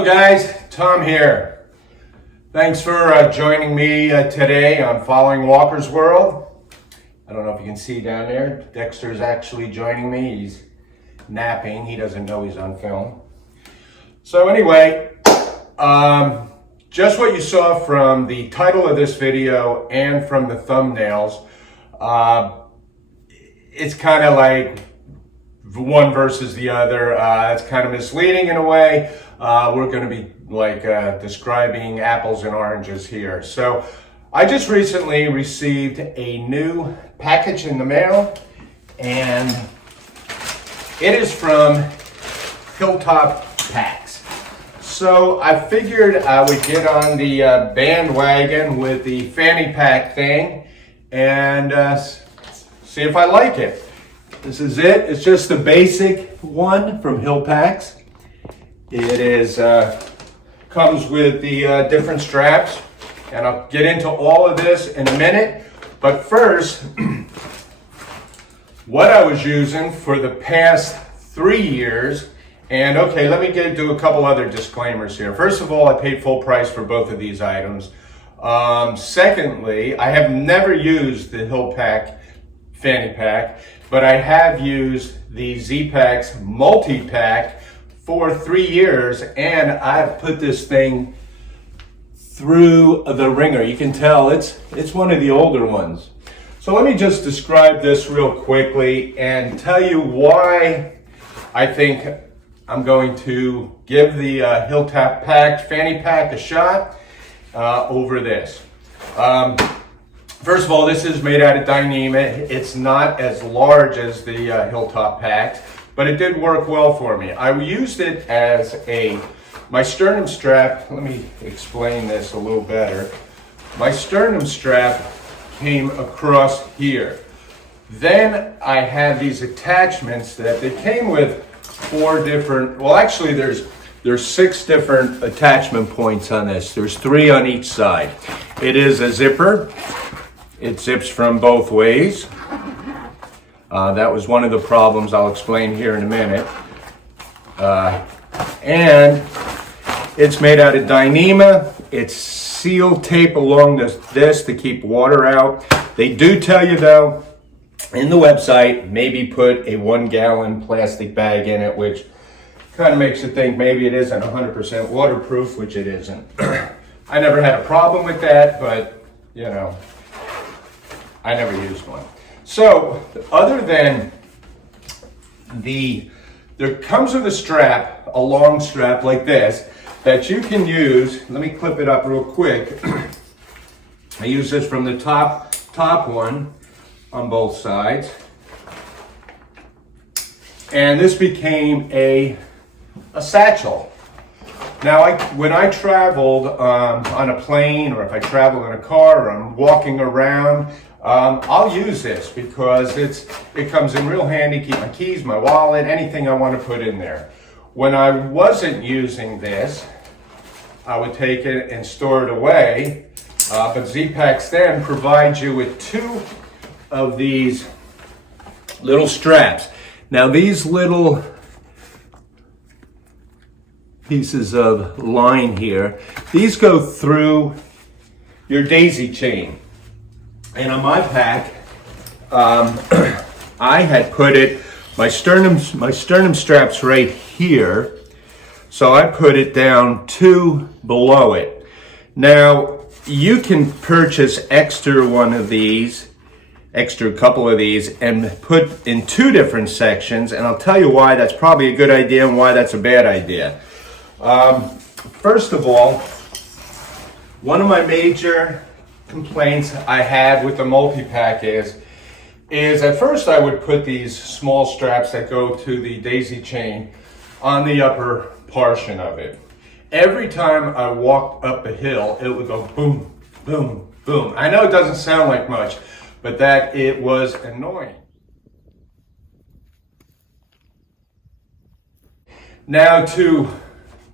Hello guys, Tom here. Thanks for joining me today on Following Walker's World. I don't know if you can see down there, Dexter's actually joining me. He's napping, he doesn't know he's on film. So anyway, just what you saw from the title of this video and from the thumbnails, it's kind of like one versus the other. It's kind of misleading in a way. We're going to be like describing apples and oranges here. So I just recently received a new package in the mail, and it is from Hilltop Packs. So I figured I would get on the bandwagon with the Fanny pack thing and see if I like it. This is it. It's just the basic one from Hill Packs. It is comes with the different straps, and I'll get into all of this in a minute. But first, what I was using for the past 3 years, and okay, let me do a couple other disclaimers here. First of all, I paid full price for both of these items. Secondly, I have never used the Hill Pack Fanny Pack, but I have used the Zpacks multi-pack for 3 years, and I've put this thing through the ringer. You can tell it's one of the older ones. So let me just describe this real quickly and tell you why I think I'm going to give the Hilltop Pack Fanny Pack a shot over this. First of all, this is made out of Dyneema. It's not as large as the Hilltop Pack, but it did work well for me. I used it as my sternum strap. Let me explain this a little better. My sternum strap came across here. Then I had these attachments that they came with 4 different, well actually there's 6 different attachment points on this. There's 3 on each side. It is a zipper. It zips from both ways. That was one of the problems I'll explain here in a minute. And it's made out of Dyneema. It's seal tape along this to keep water out. They do tell you though, in the website, maybe put a 1-gallon plastic bag in it, which kind of makes you think maybe it isn't 100% waterproof, which it isn't. I never had a problem with that, but you know, I never used one. So other than there comes with a strap, a long strap like this, that you can use. Let me clip it up real quick. I use this from the top one on both sides. And this became a satchel. Now, when I traveled on a plane, or if I travel in a car, or I'm walking around, I'll use this because it comes in real handy. Keep my keys, my wallet, anything I want to put in there. When I wasn't using this, I would take it and store it away. But Zpacks then provides you with 2 of these little straps. Now these little pieces of line here, these go through your daisy chain. And on my pack, I had put my sternum strap's right here, so I put it down 2 below it. Now you can purchase extra couple of these, and put in 2 different sections, and I'll tell you why that's probably a good idea and why that's a bad idea. First of all, one of my major complaints I had with the multi-pack is at first I would put these small straps that go to the daisy chain on the upper portion of it. Every time I walked up a hill, it would go boom, boom, boom. I know it doesn't sound like much, but that it was annoying. Now to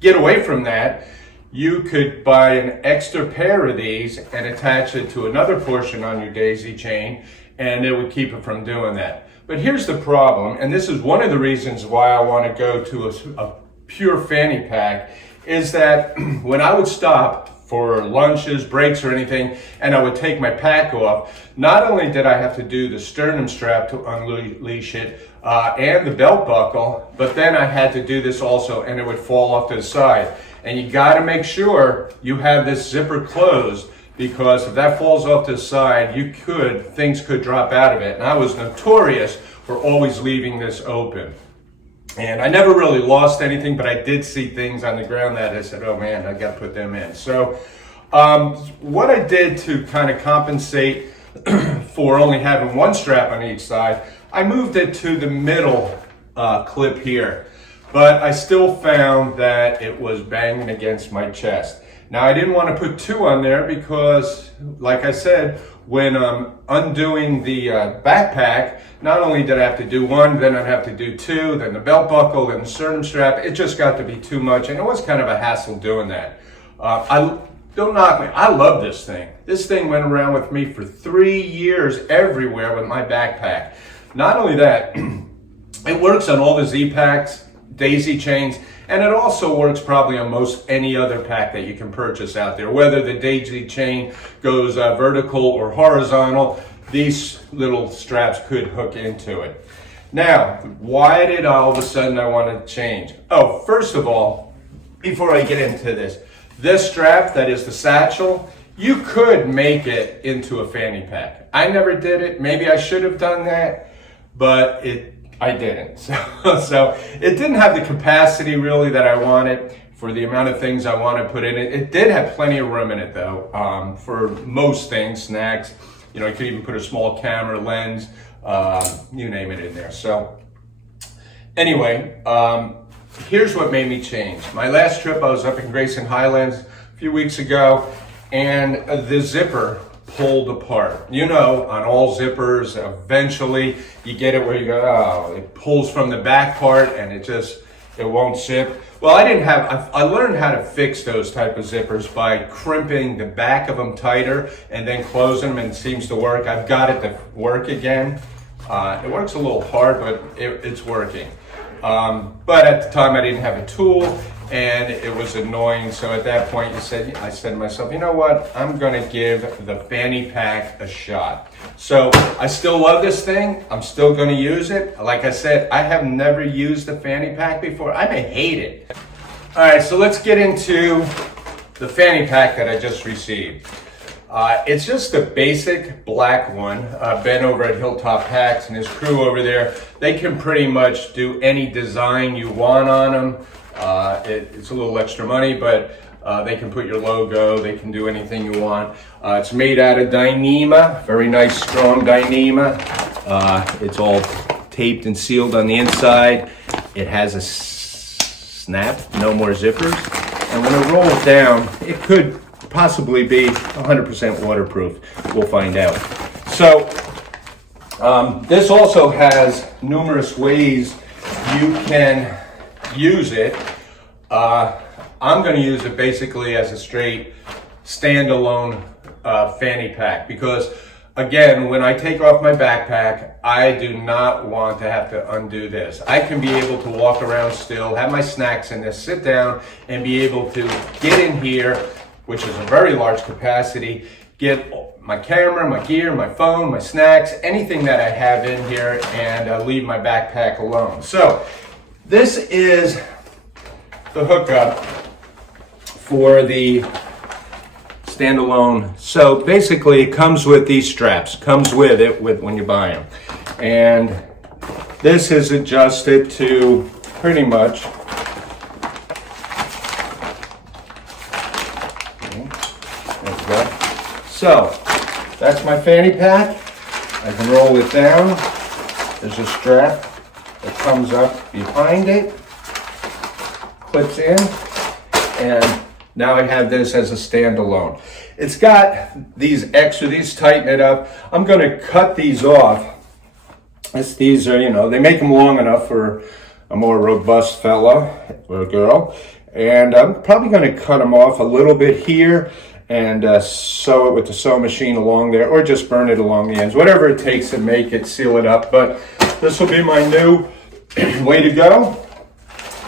get away from that, you could buy an extra pair of these and attach it to another portion on your daisy chain, and it would keep it from doing that. But here's the problem, and this is one of the reasons why I want to go to a pure fanny pack, is that when I would stop for lunches, breaks, or anything, and I would take my pack off, not only did I have to do the sternum strap to unleash it and the belt buckle, but then I had to do this also, and it would fall off to the side. And you got to make sure you have this zipper closed, because if that falls off to the side, things could drop out of it. And I was notorious for always leaving this open. And I never really lost anything, but I did see things on the ground that I said, oh man, I got to put them in. So what I did to kind of compensate for only having one strap on each side, I moved it to the middle clip here. But I still found that it was banging against my chest. Now, I didn't want to put two on there because, like I said, when I'm undoing the backpack, not only did I have to do one, then I'd have to do two, then the belt buckle, then the sternum strap. It just got to be too much, and it was kind of a hassle doing that. Don't knock me. I love this thing. This thing went around with me for 3 years everywhere with my backpack. Not only that, it works on all the Z-packs, daisy chains, and it also works probably on most any other pack that you can purchase out there. Whether the daisy chain goes vertical or horizontal, these little straps could hook into it. Now, why did all of a sudden I want to change? Oh, first of all, before I get into this strap, that is the satchel, you could make it into a fanny pack. I never did it. Maybe I should have done that, but I didn't. So it didn't have the capacity really that I wanted for the amount of things I want to put in it. It did have plenty of room in it though, for most things, snacks. You know, you could even put a small camera, lens, you name it in there. So anyway, here's what made me change. My last trip, I was up in Grayson Highlands a few weeks ago, and the zipper pulled apart. You know, on all zippers, eventually you get it where you go, oh, it pulls from the back part and it won't zip. Well, I learned how to fix those type of zippers by crimping the back of them tighter and then closing them, and it seems to work. I've got it to work again. It works a little hard, but it's working. But at the time I didn't have a tool and it was annoying. So at that point I said to myself, you know what? I'm gonna give the fanny pack a shot. So I still love this thing. I'm still gonna use it. Like I said, I have never used a fanny pack before. I may hate it. All right, so let's get into the fanny pack that I just received. It's just a basic black one. Ben over at Hilltop Packs and his crew over there, they can pretty much do any design you want on them. It's a little extra money, but they can put your logo, they can do anything you want. It's made out of Dyneema, very nice strong Dyneema. It's all taped and sealed on the inside. It has a snap, no more zippers. And when I roll it down, it could possibly be 100% waterproof. We'll find out. So this also has numerous ways you can use it. I'm going to use it basically as a straight standalone fanny pack, because again, when I take off my backpack, I do not want to have to undo this. I can be able to walk around still, have my snacks in this, sit down and be able to get in here, which is a very large capacity, get my camera, my gear, my phone, my snacks, anything that I have in here, and leave my backpack alone. So this is the hookup for the standalone. So basically it comes with these straps, comes with it when you buy them. And this is adjusted to pretty much so that's my fanny pack. I can roll it down. There's a strap that comes up behind it, clips in, and now I have this as a standalone. It's got these these tighten it up. I'm going to cut these off. These are, you know, they make them long enough for a more robust fella or girl. And I'm probably going to cut them off a little bit here and sew it with the sewing machine along there, or just burn it along the ends, whatever it takes to make it, seal it up. But this will be my new way to go.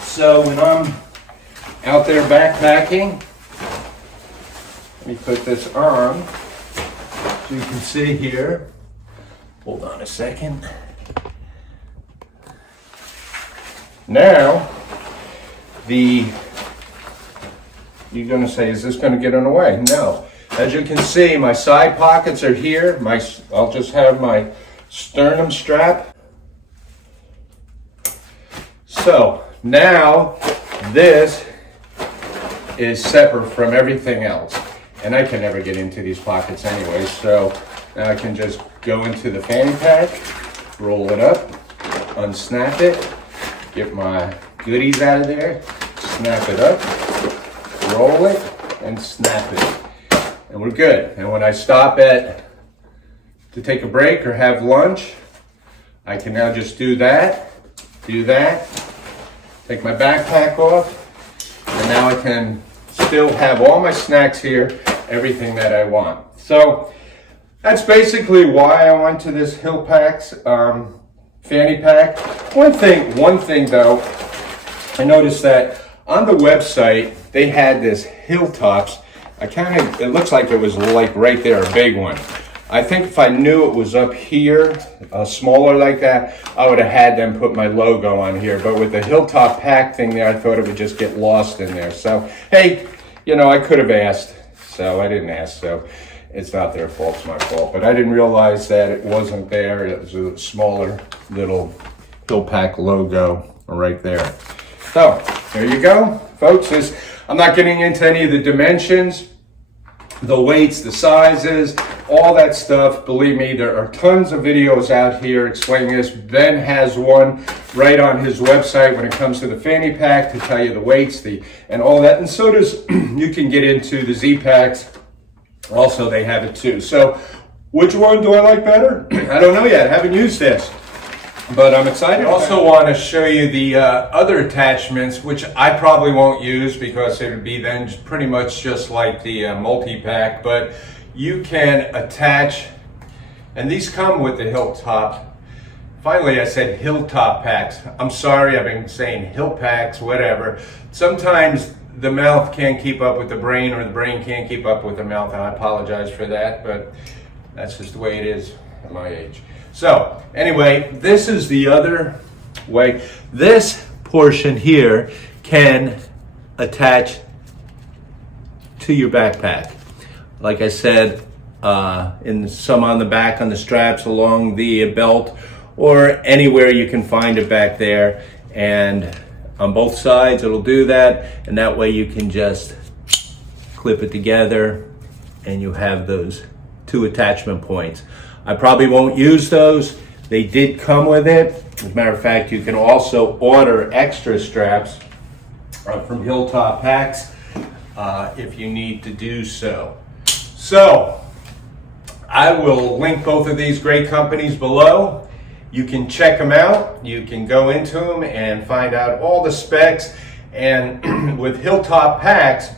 So when I'm out there backpacking. Let me put this on so you can see here. Hold on a second. Now, you're gonna say, is this gonna get in the way? No. As you can see, my side pockets are here. I'll just have my sternum strap. So now this is separate from everything else. And I can never get into these pockets anyway. So now I can just go into the fanny pack, roll it up, unsnap it, get my goodies out of there, snap it up, roll it, and snap it. And we're good. And when I stop to take a break or have lunch, I can now just do that, take my backpack off, and now I can still have all my snacks here, everything that I want. So that's basically why I went to this Hilltop's fanny pack. One thing though, I noticed that on the website they had this Hilltop's. It looks like it was like right there, a big one. I think if I knew it was up here, smaller like that, I would have had them put my logo on here. But with the Hilltop pack thing there, I thought it would just get lost in there. So, hey, I could have asked. So I didn't ask. So it's not their fault, it's my fault. But I didn't realize that it wasn't there. It was a smaller little Hilltop logo right there. So there you go, folks. I'm not getting into any of the dimensions, the weights, the sizes, all that stuff. Believe me, there are tons of videos out here explaining this. Ben has one right on his website when it comes to the fanny pack to tell you the weights, and all that. And so does, you can get into the Zpacks. Also, they have it too. So which one do I like better? I don't know yet. I haven't used this, but I'm excited. I also want to show you the other attachments, which I probably won't use because it would be then pretty much just like the multi-pack, but you can attach, and these come with the Hilltop. Finally, I said Hilltop packs. I'm sorry, I've been saying Hilltop's, whatever. Sometimes the mouth can't keep up with the brain, or the brain can't keep up with the mouth, and I apologize for that, but that's just the way it is at my age. So anyway, this is the other way. This portion here can attach to your backpack. Like I said, in some on the back, on the straps, along the belt, or anywhere you can find it back there. And on both sides, it'll do that. And that way you can just clip it together and you have those two attachment points. I probably won't use those. They did come with it. As a matter of fact, you can also order extra straps from Hilltop Packs if you need to do so. So I will link both of these great companies below. You can check them out. You can go into them and find out all the specs. And with Hilltop Packs,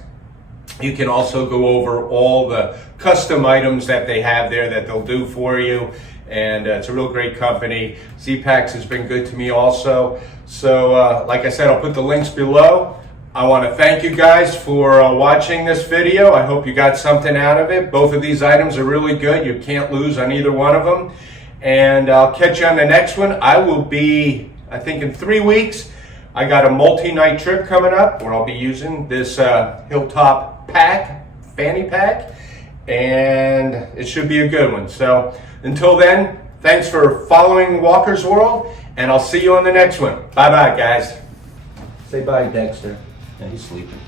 you can also go over all the custom items that they have there that they'll do for you. And it's a real great company. Zpacks has been good to me also. So like I said, I'll put the links below. I want to thank you guys for watching this video. I hope you got something out of it. Both of these items are really good. You can't lose on either one of them. And I'll catch you on the next one. I will be, I think in 3 weeks, I got a multi-night trip coming up where I'll be using this Hilltop pack, fanny pack, and it should be a good one. So until then, thanks for following Walker's World, and I'll see you on the next one. Bye-bye, guys. Say bye, Dexter. Yeah, he's sleeping.